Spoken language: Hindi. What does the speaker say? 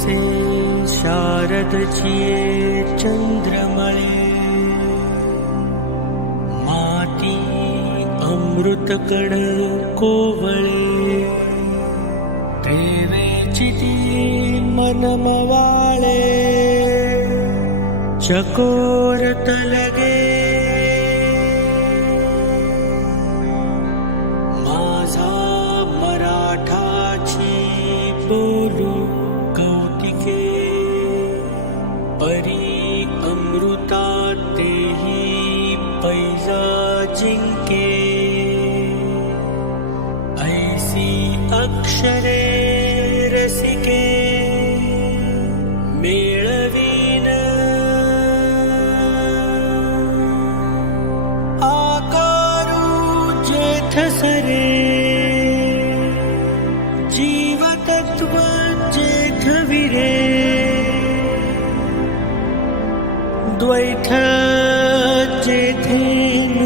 से शारद चन्द्रमणि मा माति अमृतकण कोवळे ते वे चितिे मनमवाळे चकोरलगे पैजा ऐसी अक्षरे रसिके मेळवीन आकारू जेथ सरे जीवतत्व जेथ विरे द्वैथ everything